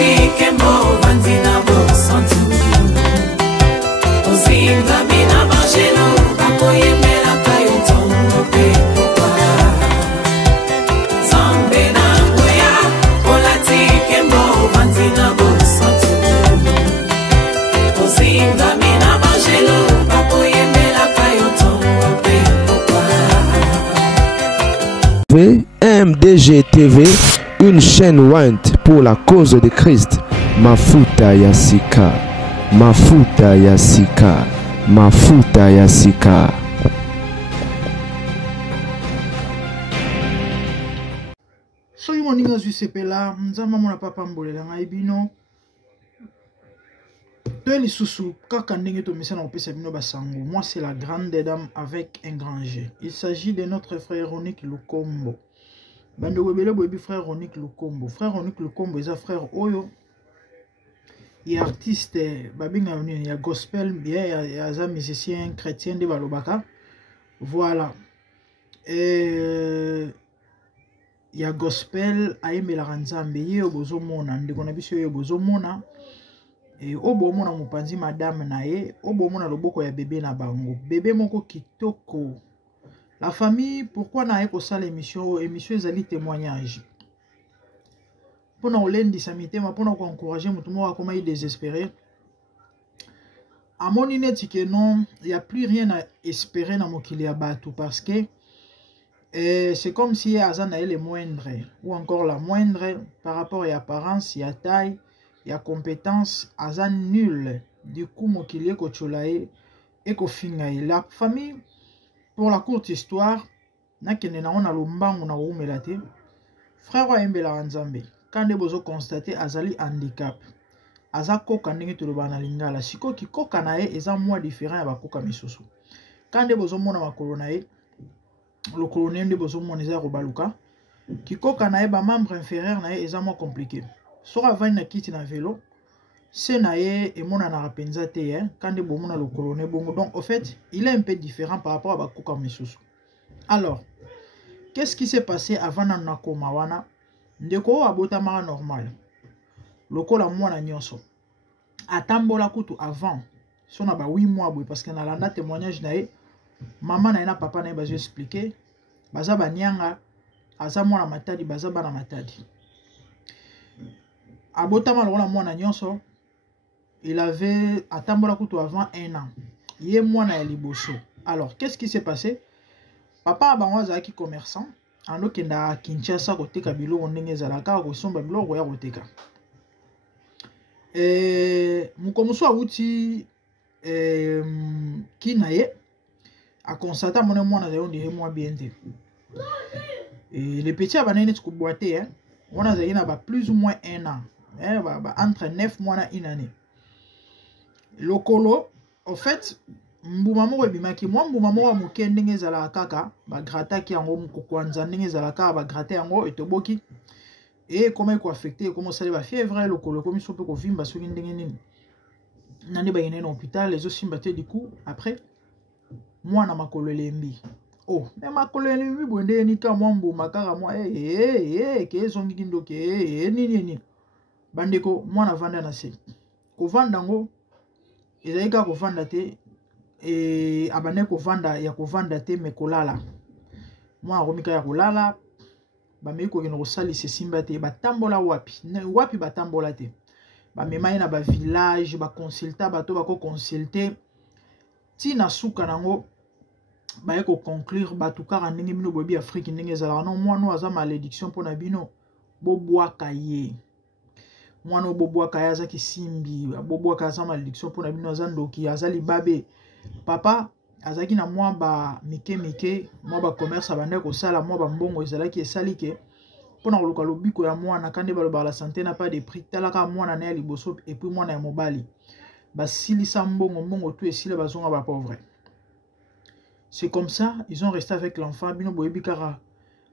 tika mo vanzina bo santu ozinga mina bajelo bakoye mela kayo tongo pe kwa zambe na goya ola tika mo vanzina bo santu ozinga mina bajelo bakoye mela kayo tongo pe kwa MDG TV, une chaîne Went pour la cause de Christ. Mafuta Yasika, Mafuta Yasika, Mafuta Yasika. Soyez mon ninga jusepela, nzama mona papa mbolela ngai bino. Toi lisusu kaka ndenge to mesa na opesa bino basango. Moi c'est la grande dame avec un grand G. Il s'agit de notre frère Ronick Lukombo. Bando webele boyebi frère Ronick Lukombo. Frère Ronick Lukombo est un frère Oyo. Il est artiste, babinga il y a gospel, il y a un musicien chrétien de Balobaka. Voilà. Et il y a gospel, aime la ranzambe, ye obozo mona, ndekona biso ye obozo mona. Et obo mona mupanzi madame na ye, obo mona loboko ya bébé na bango. Bébé moko kitoko. La famille, pourquoi n'a pas ça l'émission? Émission ezali témoignage. Pour nous lundi samedi, pour nous encourager, tout le monde a comment il désespéré. À mon ineti que non, il n'y a plus rien à espérer dans mon qu'il y a bateau parce que c'est comme si Azan est le moindre ou encore la moindre par rapport à l'apparence, il y a taille, il y a compétence, Azan nul. Du coup, mon qu'il y a kocholae et kofingae. La famille. Pour la courte histoire, frère wa embela anzambe quand de bozo constater azali handicap azako kandenge to lobana lingala siko ki koka na ye eza moi différent ya bakoka misusu quand de bozo mona makolo na ye le colonel de bozo mona eza robaluka ki koka na ye ba membre inférieur na ye eza moi compliqué sora vani na kiti na vélo c'est naé et mon anapenza te quand de bomona le colonel bongo donc au fait il est un peu différent par rapport à bakuka misusu. Alors qu'est-ce qui s'est passé avant nanako mawana ndeko abota mara normal lokola mwana nyonso atambola kutu avant sona ba 8 mois boy parce que na landa témoignage naé maman na papa na bazo expliquer baza banyanga aza mwana matadi baza bana matadi abota mara mwana nyonso. Il avait attendu avant 1 an. Il est moins à liboso. Alors, qu'est-ce qui s'est passé? Papa a qui commerçant. En okenda Kinshasa côté Kabilo on ndenge zalaka ko somba bilo ko ya koteka. Mukomuso awuti kinaye a constater mon mwana za ndi moi bien te. Et les petits abanene ko boiter hein. On a zayina ba plus ou moins 1 an. Entre 9 mois et 1 année. Lokolo, en fait, mbumamo ebimaki moi mbumamo wa muke ndenge zala kaka ba grata ki yango mukwanza ndenge zala kaka ba grata yango etoboki et comment ko affecter comment ça va fièvre lokolo comme so pe ko vimba so ndenge nini nani ba yene na hôpital les osimba te du coup après moi na makolo lembi oh mais makolo lembi bonde ni ka moi mbuma kaka moi ke zongi kindoke nini bandeko moi na vanda na se ko vanda ngo ezalika kovanda te abane kovanda ya kovanda te me kolala mwa akomika ya kolala bameki kokende kosalisa esimba te batambola wapi batambola te bamema ye na bavillage baconsulta bato bakoconsulte ntina suka nango baye koconclure bato kaka ndenge bino boyebi afrique ndenge ezalaka no mwana aza malédiction mpona bino bobwaka ye mwana bobwaka ya zaki simbi bobwaka za malédiction pour na bino za ndoki azali babe papa azaki na mwa ba mike mwa ba commerce abande ko sala mwa ba mbongo ezalaki esalike pour na koluka lobiko ya mwana kande baloba la santé n'a pas de prix talaka mwana na ya liboso et puis mwana ya mobali basilisa mbongo tout esile bazonga ba pauvre. C'est comme ça ils ont resté avec l'enfant bino boyebi kara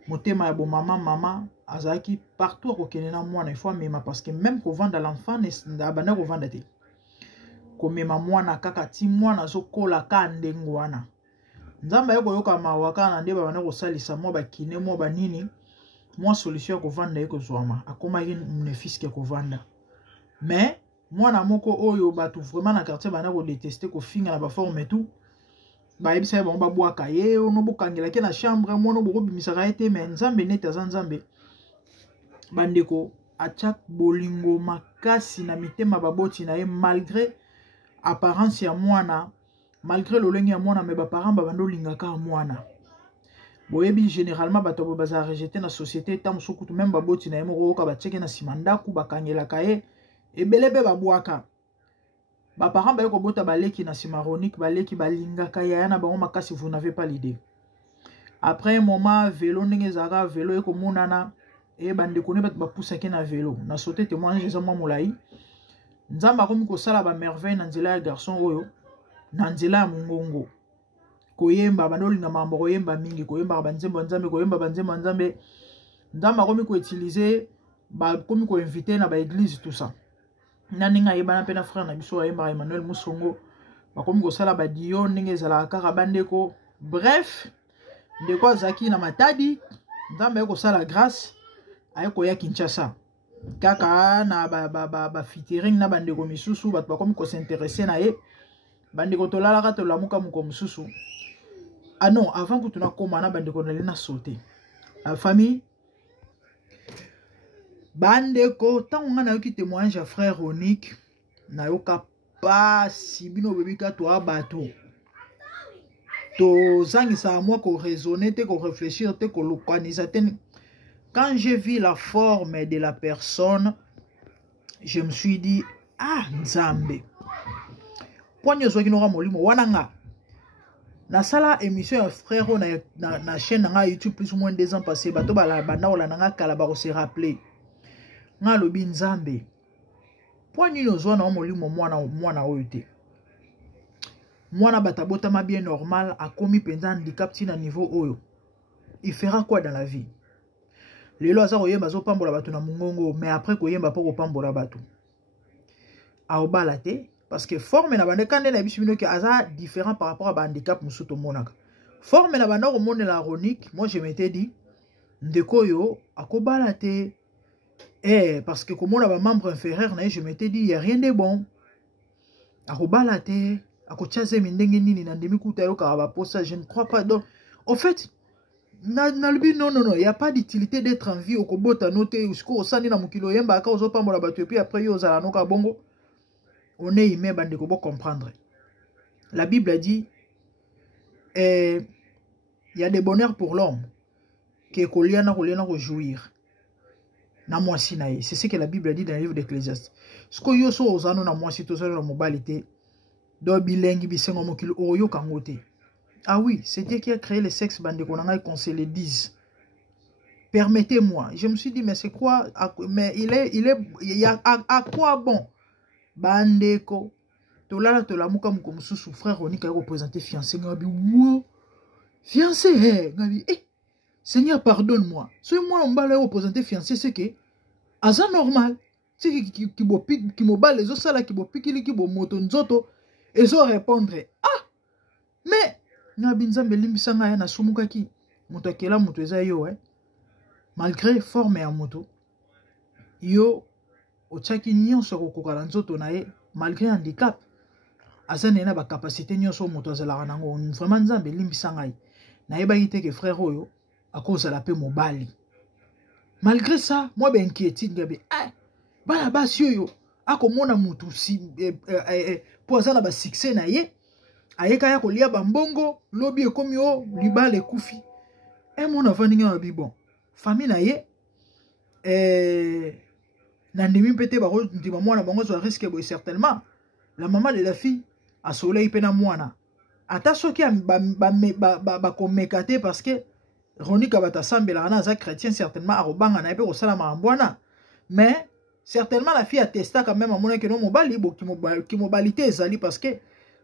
motema ya bo maman azaki partout ko kenena mwana il faut mema parce que même ko vendre l'enfant ne bana ko vendre te ko mema mwana kaka ti mwana zokola ka ndengo wana nzamba yeko yoka mawaka na ndeba bana ko salisa mo ba kine mo ba nini mo solution ko vendre yeko zwama akoma yin ne fiske ko vendre mais mwana moko oyo batu vraiment na quartier bana ko détester ko finga na ba forme et tout ba yebisa ba ba bwaka ye ono bokangela ke na chambre mono boko bimisaka ete mais nzambe neta za nzambe bandeko achak bolingo makasi na mitema baboti na ye malgré apparence ya mwana malgré lolenge ya mwana me ba parents ba bando lingaka mwana boyebi généralement bato baza rejeter na société tam sokutu même baboti na ye moko ka ba cheke na simandaku bakangelaka ye ebelebe babwaka ba parents ba ko bota baleki na simaronique baleki balingaka ya na bango makasi vous n'avez pas l'idée après un moment vélo ndenge zaka vélo eko monana e bande kone bat ba poussaki na vélo na sauter témoignage eza mwa molai nzamba komi ko sala ba merveille na nzela ya garçon oyo na nzela ya mongongo koyemba bandolinga mambo koyemba mingi koyemba banzembo nzambe koyemba banzembo nzambe nzamba komi ko utiliser ba komi ko inviter na ba église tout ça nani nga yebana pe na frère na biso ayemba Emmanuel Musongo bakomi ko sala ba dio ndenge ezala kaka bandeko bref ndeko azaki na matadi nzambe ko sala grâce ayeko ya Kinshasa kaka na ba featuring na bandeko misusu bato bakomi ko s'intéresser na ye bandeko tolalaka tolamuka muko mususu ah non avant que tu na koma na bandeko na lena sauter la famille bandeko tango nga na yoki témoignage ya frère Ronique na yoka pasi bino bebika to abato to zangisa moi ko raisonner te ko réfléchir te ko localiser te. Quand j'ai vu la forme de la personne je me suis dit ah nzambe poigno zo kinora molimo wananga na sala émission ya frère na chaîne na YouTube plus ou moins 2 ans passé bato bala bana ola nanga kala ba ko se rappeler nga lobi nzambe poigno yozo na molimo mwana oyo te mwana batabota ma bien normal akomi penza handicap tina niveau oyo il fera quoi dans la vie lelo aza koyemba zo pambola bato na mungongo mais après koyemba po ko pambola bato aobala te parce que forme na bande kande na biso bino ke aza différent par rapport à ba handicap musuto monaka forme na bande ko monela Ronique moi je m'étais dit ndeko yo akobala te parce que comme on a un membre inférieur je m'étais dit il y a rien de bon akobala te akochaze mindenge nini na ndemi kuta yo ka pour ça je ne crois pas donc en fait non il y a pas d'utilité d'être en vie au kobota noté usko osani na mukilo yemba aka ozopambola bato et puis après yo zala noka bongo on est humain bande ko bo comprendre la Bible a dit il y a des bonheurs pour l'homme que koliana ko jouir na mwasi na ye c'est ce que la Bible a dit dans le livre d'Ecclésiaste ce que yo so ozano na mwasi to so na mobilité do bilengi bisengo mokilo oyo kangote. Ah oui, c'est Dieu qui a créé le sexe bandekonanga qu'on se le dise. Permettez-moi. Je me suis dit, mais c'est quoi? Mais il y a à quoi bon? Bandeko. Tolala tolamuka mukomususu frère Ronique a représenté fiancé. Ngabi, wow. Fiancé, ngabi, Seigneur, pardonne-moi. Ce moi, on va représenter fiancé, c'est que, aza normal. C'est qui m'obale les autres, ça qui m'opikili, qui m'omoto nzoto. Et ils ont répondre, ah, mais, ngabi nzambe limbisanga ya na sumukaki moto akela moto eza yo malgré forme ya moto yo otchaki nyonso kokokala nzoto na ye malgré handicap azane na ba capacité nyonso moto azalaka nango vraiment nzambe limbisanga na yeba yite ke frère oyo akozala pe mobali malgré ça moi ben inquiétude ngabe bana basi oyo akomona moto si po azana ba succès na ye ayeka ya kolia bambongo lobi ekomi o libale kufi mon avanninga abi bon famille na ye na ndimi pete ba ndima mwana bango zo risque boy certainement la maman de la fille a soleil pena mwana ata soki ba komekate parce que Ronique abata sambela na za chrétien certainement arobanga na pe ko sala mambwana mais certainement la fille a testé quand même amona que non mobali bo ki mobilité ezali parce que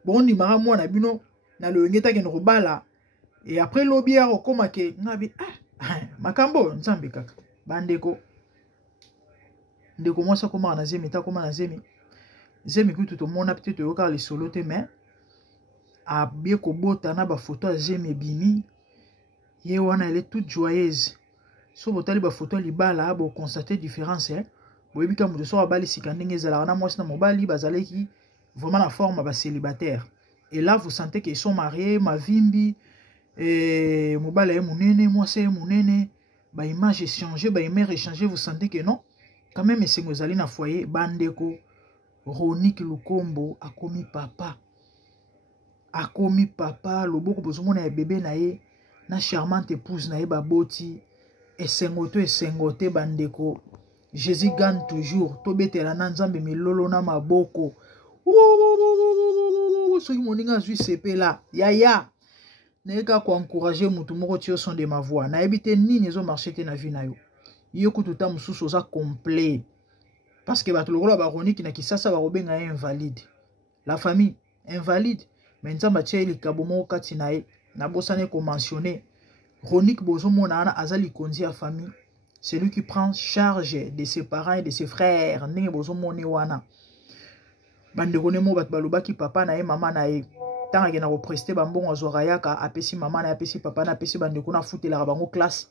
bon ni mara mwana bino na le ngeta ke robala et après lobier okoma ke ngabi makambo nzambe kaka bandeko ndeko mwasa koma na zemi ta koma na zemi kutu to mona peut-être yoka le solo te mais a bien ko bota na ba photo a zemi bini ye wana elle est toute joyeuse so botali ba photo libala bo constater différence boyebi ka mutu so bali sika ndenge ezalaka na mwasi na mobali bazaleki vraiment la forme ba célibataire. Et là vous sentez qu'ils sont mariés, mavimbi et mobali munene, mwasi munene, ba image échanger, ba image échanger, vous sentez que non. Quand même c'est ngozali na foyer bandeko Ronick Lukombo a commis papa. A commis papa, loboko bozomona ya bébé na ye, na charmante épouse na ye baboti, et sengote bandeko. Jésus gagne toujours. Tobetela na nzambe milolo na maboko. Soki moninga zui sepe la. Yaya. Neka ko encourager mutu moko tio son de ma voix. Na ebite nini ezo marcher te na vie na yo. Yo kututa mususu oza complet. Parce que batologola ba Ronick na kisasa ba robenga invalide. La famille invalide. Mais nzamba tia likabo moko kati na ye. Na bosane ko mentionner. Ronick bozomona ana azali konzi ya famille. C'est lui qui prend charge de ses parents et de ses frères. Ndenge bozomone wana. Bandeko nemo bat balobaki papa na ye mama na ye. Tanga gena ko prester bambongo azorayaka apesi mama na apesi papa na apesi bandeko na futela bango classe.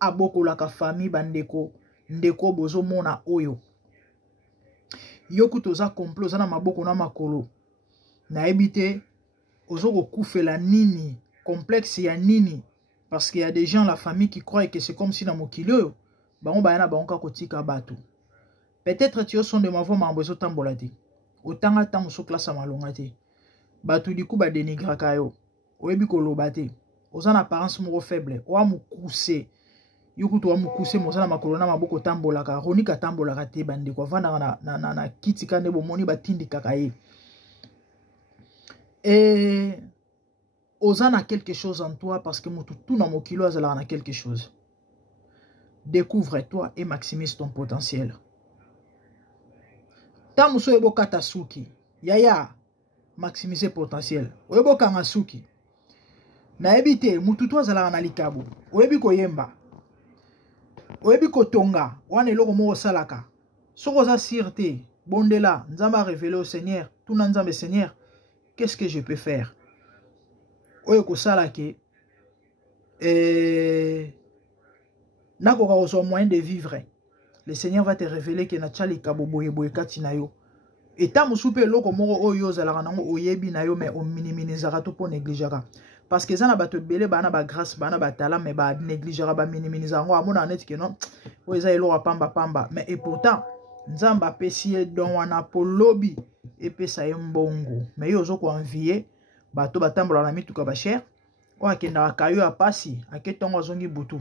Aboko la ka famille bandeko ndeko bozomona oyo. Yoku toza complot za na maboko na makolo. Na ebite ozoko kufela nini complexe ya nini parce qu'il y a des gens la famille qui croient que c'est comme si na mokilio bango bayana bango kotika bato. Peut-être tu son de mavo mambozo tambolati. Otanga tango so classe malongati. Bato du coup ba dénigrer kayo. Oyebi ko lobate. Ozana apparence moko faible. O amukuse. Yuku to amukuse mozana makolo na maboko tambolaka. Ronick tambolaka te bande ko vanda na kiti kande bomoni batindi kakaye. Et ozana quelque chose en toi parce que tout na mokilo azala na quelque chose. Découvre-toi et maximise ton potentiel. Tamuso ebo katasuki. Yaya. Maximiser potentiel. Oebo kangasuki. Na ebite mututu azala na likabo. Oebi koyemba. Oebi kotonga. Wane eloko moko salaka. Soko za sirte. Bondela. Nzamba révélé au Seigneur. Tout na nzambe Seigneur. Qu'est-ce que je peux faire? Oyo ko salake. Nakoka ozo moyen de vivre. Le Seigneur va te révéler que na tchali kabo boye boye kati na yo. Et ta musupe loko moko oyo zalaka nango oyebi na yo mais o minimisera to po négligera. Parce que ça na bato belé bana ba grâce bana ba talent mais ba négligera ba minimisera ngo amona net que non. Oza elora pamba pamba mais et pourtant nzamba pesi don wana polobi et pesa mbongo. Mais yo zo ko envier bato batambola na mituka ba cher. O akenda kayo apasi aketongo zongi butu.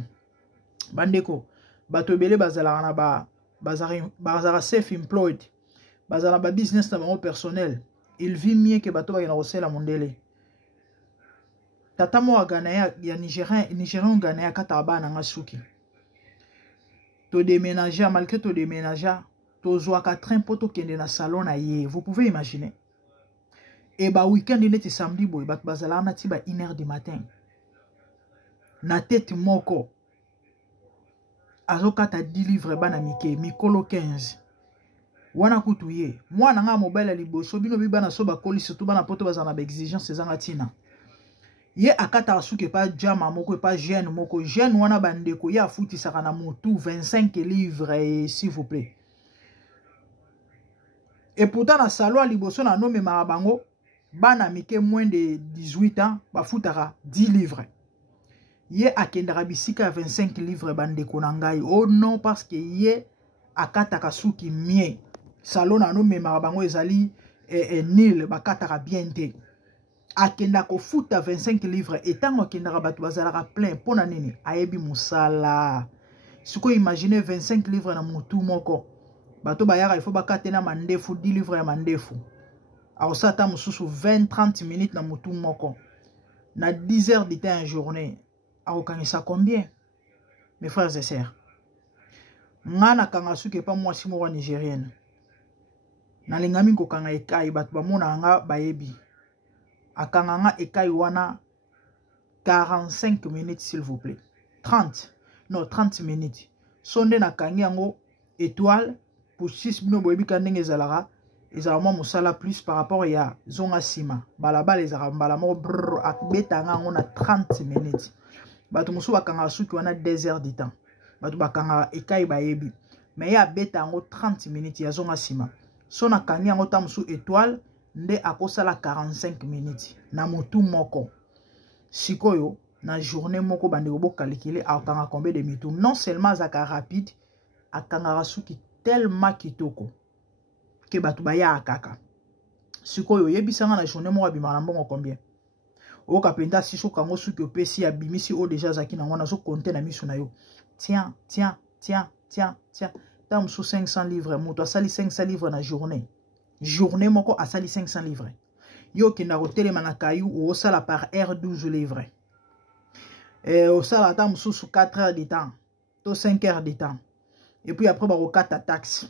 Bandeko bato belé bazala na ba bazara self employed. Bazala ba business na bango personnel. Il vit mieux que bato ba na osela mondele. Tata mo agana ya Nigérian gana ya kataba na ngasuki. To déménager malgré to déménager, to zo ka train poto kende na salon na ye. Vous pouvez imaginer. Et ba week-end neti samedi boy bat bazala na ti ba 1h du matin. Na tête moko. Azoka ta 10 livres bana mike mikolo 15. Wana kutuye. Mwana nga mobile liboso bino bibana so ba koli surtout bana poto bazana ba exigence zanga tina. Ye akata asuke pa jama moko pa jeune moko jeune wana bandeko ya futi saka na motu 25 livres s'il vous plaît. Et pourtant na salon liboso na nome marabango bana mike moins de 18 ans ba futaka 10 livres. Ye akendara bisika 25 livres bandeko na ngai. Oh non parce que ye akata kasuki mie. Salon na nome marabango ezali nil bakata bien te. Akenda ko futa 25 livres et tant akenda batu bazalaka plein pona nini ayebi musala. Siko imaginer 25 livres na mutu moko. Bato bayaka il faut bakate na mandefu 10 livres ya mandefu. Aosata mususu 20-30 minutes na mutu moko. Na 10 heures de temps en journée. Aokanisa combien? Mes frères et sœurs. Ngana kangasuke pa mwasi moko nigérienne. Na lingami ko kanga ekai batu bamona nga bayebi. Akanganga ekai wana 45 minutes s'il vous plaît. 30 minutes. Sonde na kangi yango étoile pour 6 bino boyebi kandenge ezalaka ezalama musala plus par rapport ya zonga sima. Balaba les arambala mo brrr akbetanga yango na 30 minutes. Bato musu bakanga suki wana 2 heures du temps. Bato bakanga ekai bayebi. mais ya beta yango 30 minutes ya zonga sima so na kangi yango ta musu étoile nde akosala 45 minutes na motu moko sikoyo na journée moko bande ko calculer akanga combien de minutes non seulement zaka rapide akanga suki tellement kitoko ke batu baya akaka sikoyo yebisanga na journée moko bimana mbongo combien o kapenda siso kango suki opesi ya bimisi o déjà zaki na ngona so compter na misu na yo tiens ta musu 500 livres moto asali 500 livres na journée moko asali 500 livres yo kenda ko telema na kayu o sala par heure 12 livres au sala ta musu 4 heures de temps to 5 heures de temps et puis après ba ko kata taxe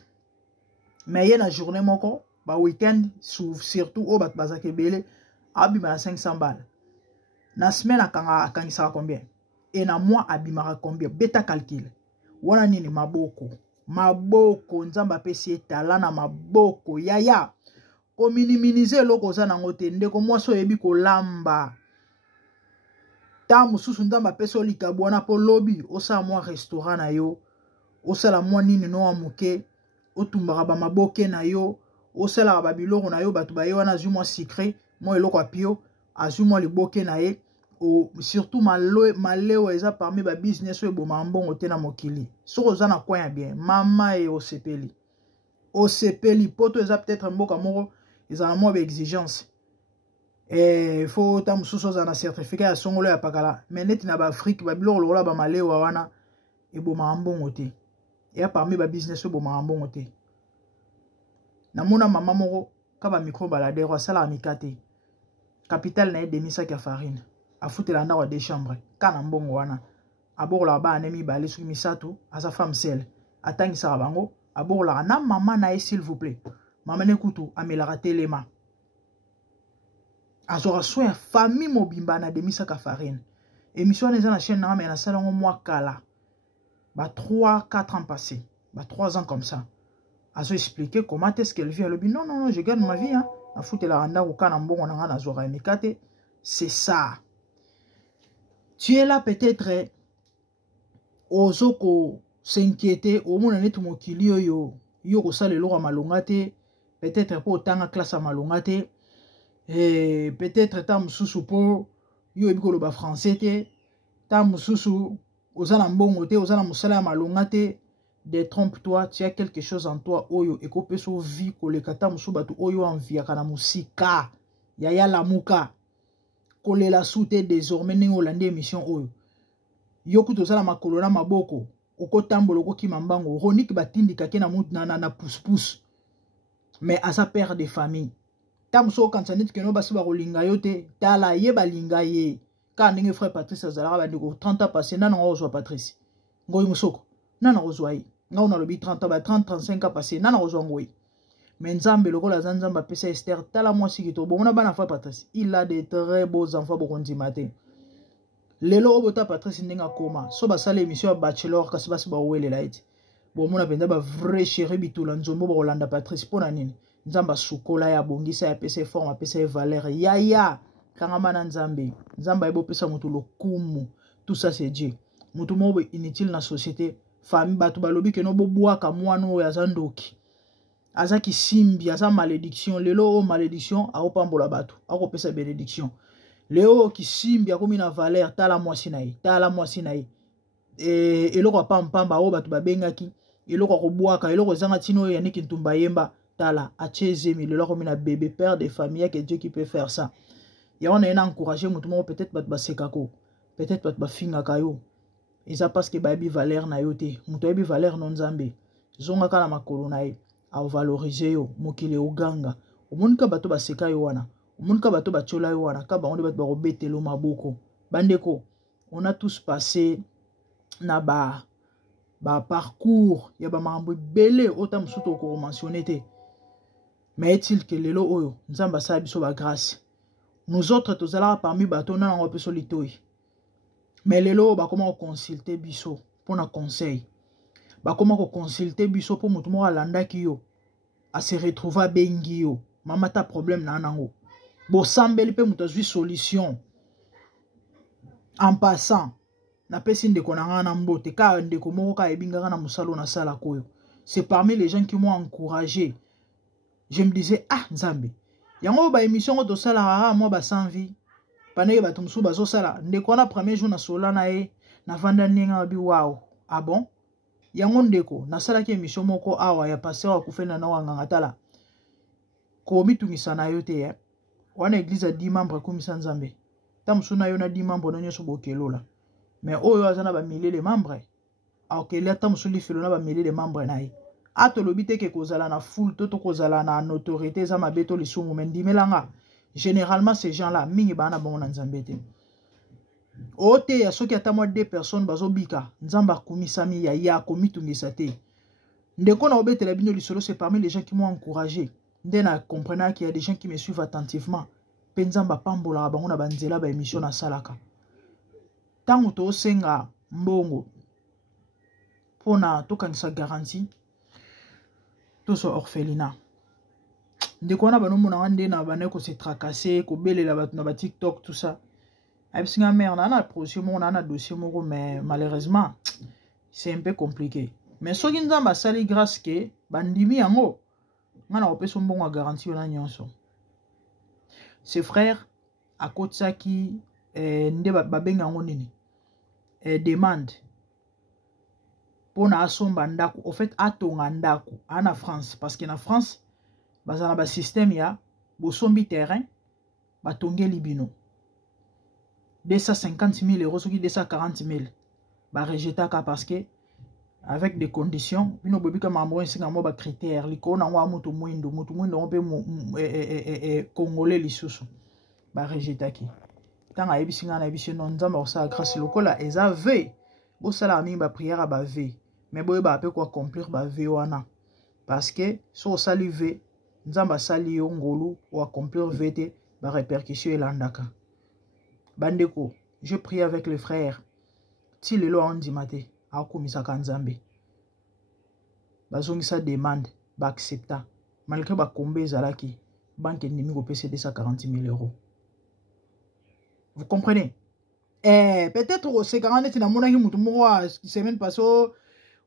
mais y na journée moko ba weekend surtout o bat bazake belé abima 500 balles na semaine akangisa combien et na mois abimara combien beta calcul wana nini maboko nzamba pesi etala na maboko yaya ko minimiser loko za na ngote ndeko mwaso yebi ko lamba ta mususu nzamba pesi olikabwana po lobby osa mwa restaurant na yo osala mwa nini no amuke otumbaka ba maboke na yo osala ba biloko na yo batu ba yo wana zumwa secret mo eloko apio azumwa liboke na ye o surtout maleo eza parmi ba business we boma mbongo te na mokili soko za na kwanya bien mama e osepeli poto eza peut-être mboka moko eza na mwa ba exigence faut ta mususu za na certificat ya songolo ya pakala mais net na ba Afrique ba biloko lokola ba maleo wana e boma mbongo te ya parmi ba business we boma mbongo te na mona mama moko ka ba micro baladero asala amikate capital na demisa ka farine afutela ndako de chambre kana mbongo wana abokola ba anemi bale suki misato asa femme seule atangisa bango abokola na mama na s'il vous plaît mama ne kutu amelaka telema azora soin famille mobimba na demisa ka farine émission les na chaîne na mais na salon mois kala ba 3-4 ans passés ba 3 ans comme ça azo expliquer comment est-ce qu'elle vit le non je gagne ma vie hein afutela ndako kana mbongo na ngana azora mikate c'est ça. Tu es là peut-être ozoko s'inquiéter au monde net mokili yo ko sala loko malongate peut-être pour tanga classe malongate et peut-être ta mususu po yo ebiko ba français te ta mususu ozala mbongo te ozala musala malongate détrompe-toi, tu as quelque chose en toi oyo ekopeso vie kolekata musu batu oyo envia kana musika yaya lamuka kolela soute désormais ningo lande émission oyo yoku tozala makolo na maboko okotambola okokima mbango Ronique batindika ke na mutu na pousse mais asa père de famille tamso kansanit ke no basi ba kolinga yo te tala ye balinga ye ka ndenge frère Patrice azalaka bandiko 30 ans passé nana ozwa Patrice ngoyi musoko nana ozwa ye ngao na lobi 30 ans ba 30-35 ans passé nana ozwa ngoyi mais nzambe lokola nzamba pesa Esther tala moi sikito bon na bana fa Patrice il a de très beaux enfants bokondi matin lelo obota Patrice ndenga koma so ba sala émission ya bachelor kasi basi ba welela iti bon mona penda ba vrai chéri bitula nzombo ba Rolanda Patrice pona nini nzamba sukola ya bongisa ya pesa forme ya pesa valeur ya kanga mana nzamba ebo pesa mutu lokumu tout ça c'est Dieu mutu mo inutile na société famille batu balobi ke no bobwaka mwana oyo azandoki azaki simbi aza malédiction lelo malédiction akopambola batu akopesa bénédiction leo kisimbi akomi na valeur tala mwasi na ye eloko pampamba o batu babengaki eloko kobwaka eloko zanga tino yaniki ntumba yemba tala achezemi lelo akomi na bébé père de famille que Dieu qui peut faire ça ya on a encouragé mutu mo peut-être batu basekako peut-être batu bafingaka yo eza parce que babi valeur na yo te mutu babi valeur non nzambe zonga kala makolo na ye a valoriser yo mokile oganga omonika bato baseka yo wana omonika bato bachola yo wana ka bango bato bakobetelo maboko bandeko on a tous passé na ba parcours ya ba mambo belé ota musuto ko mentionner te mais est-il que lelo oyo nzamba sa biso ba grâce nous autres tozala parmi bato na ngo peso litoi mais lelo ba comment consulter biso pour na conseil ba comment consulter biso pour mutu mo alanda ki yo a se retrouver bengi yo mama ta problème na nango bo sambeli pe mutu azwi solution en passant na pesi ndeko na nga na mbote ka ndeko moko ka ebinga na musalo na sala koyo c'est parmi les gens qui m'ont encouragé. Je me disais, ah, Nzambe. Yango ba émission to sala moi ba sans vie. Pané ba tumsu ba zo sala. Ndeko na premier jour na sola na e na vanda ninga bi wow. Ah bon? Yango ndeko na sala ki émission moko awa ya passer wa kufena na wanga tala. Ko mitungisa na yo te ya. Wana église a 10 membres komisa Nzambe. Tamsu na yo na 10 membres na nyoso bokelo la. Mais oyo azana ba milliers de membres. Aokela tamsu li felo na ba milliers de membres na ye. Ato lobite ke kozala na foule toto kozala na autorité za mabeto lisungu mendimelanga. Généralement ces gens-là mingi bana bongo na Nzambe te. Ote ya soki ata mwa 2 personnes bazobika Nzamba kumisami ya komitungisa te. Ndeko na obetela bino lisolo c'est parmi les gens qui m'ont encouragé. Ndena comprendre qu'il y a des gens qui me suivent attentivement. Penzamba pambola bango na banzela ba émission na salaka. Tango to senga mbongo pona tokangisa garantie tout ce orphelinat. Ndeko na bano mona ngande na bane ko se tracasser ko belela batu na ba TikTok tout ça. Absinga mère na projet mon na dossier moko mais malheureusement c'est un peu compliqué. Mais soki Nzamba sali grâce que bandimi yango ngana opeso mbongo garantie na nyonso. Ses frères à côté qui nde babenga ngo nini demande pour na asomba ndako au fait atonga ndako en France parce que na France bazana ba système ya bosombi terrain batongeli bino 250 000 euros soki 240 000 ba rejetaka parce que avec des conditions bino bobika mambo singa mo ba critères liko na ngwa mutu mwindo mpe congolais lisusu ba rejetaki tanga ebisinga na ebisi non Nzamba osa grâce lokola eza ve bo sala mi ba prière ba ve mais boye ba pe ko accomplir ba ve wana parce que so sali ve Nzamba sali yo ngolu ou accomplir ve te ba répercussion elandaka bandeko je prie avec les frères ti lelo ondimate akomisa Nzambe bazongisa demande ba accepta malgré ba kombe ezalaki banque ndimi ko pese 240 000 euros. Vous comprenez? Peut-être au séquence na mona ki mutu mo semaine passée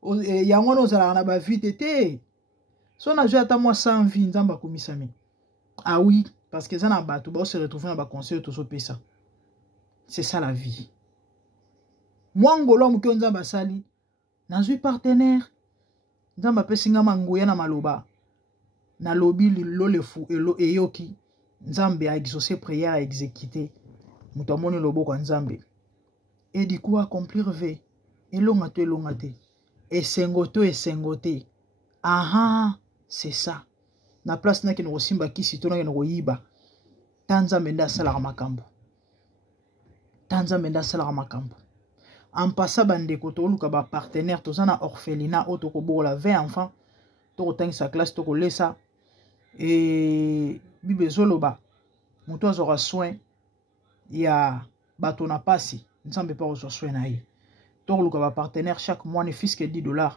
yango no zala na ba vite te so na jata moi sans vie Nzamba komisa mi. Ah oui, parce que ça na bato ba se retrouver na ba conseil to so pesa. C'est ça la vie. Moi ngolo mu ke Nzamba sali nazui partenaire Nzamba pesinga mangoya na maloba na lobi lo le fou elo eyoki Nzambe a exaucé prière à exécuter mutamoni loboko Nzambe et du coup accomplir ve elonga te et sengote aha c'est ça na place na kino simba kisi to na kino yiba Nzambe nda sala makambo en passant bandeko to luka ba partenaire to zana orphelinat auto ko bola 20 enfants to ko tangisa classe to ko lesa et bibezoloba muto azora soin ya bato na pasi Nzambe pa ozwa soin na ye to luka ba partenaire chaque mois ne fisque $10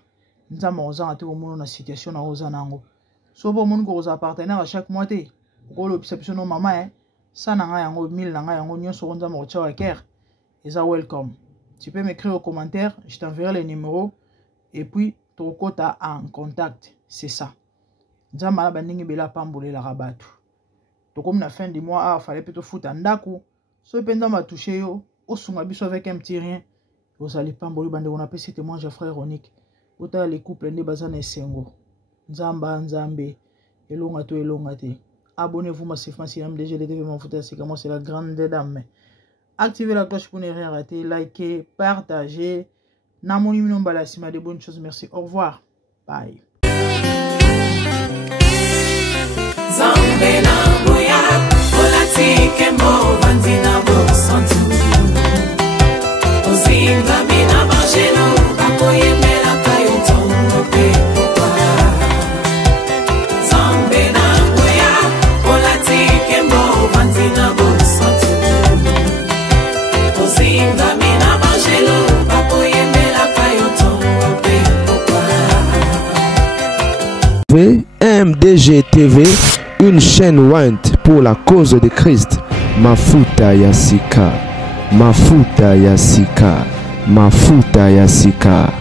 Nzamba ozanga te ko mono na situation na ozana ngo so bo mon ko oza partenaire à chaque mois te ko lo perception no mama ça na nga yango 1000 na nga yango nyonso Nzamba ko tchawa ker eza welcome. Tu peux m'écrire au commentaire, je t'enverrai les numéros et puis ton quota en contact, c'est ça. Nzamba na bandingi bela pambole la rabatu. To comme la fin du mois fallait plutôt foutre ndako. So pendant ma touché yo, o sunga biso avec un petit rien. Vous allez pambole bande on appelle c'était moi frère Ronique. Ota les couples ndé bazana esengo. Nzambe elonga te. Abonnez-vous massivement si MDGTV mon foutre c'est comment c'est la grande dame. Activez la cloche pour ne rien rater, likez, partagez. Namoni minombala sima de bonnes choses. Merci. Au revoir. Bye. MDGTV, une chaîne want pour la cause de Christ. Mafuta ya sika, mafuta ya sika, mafuta ya sika.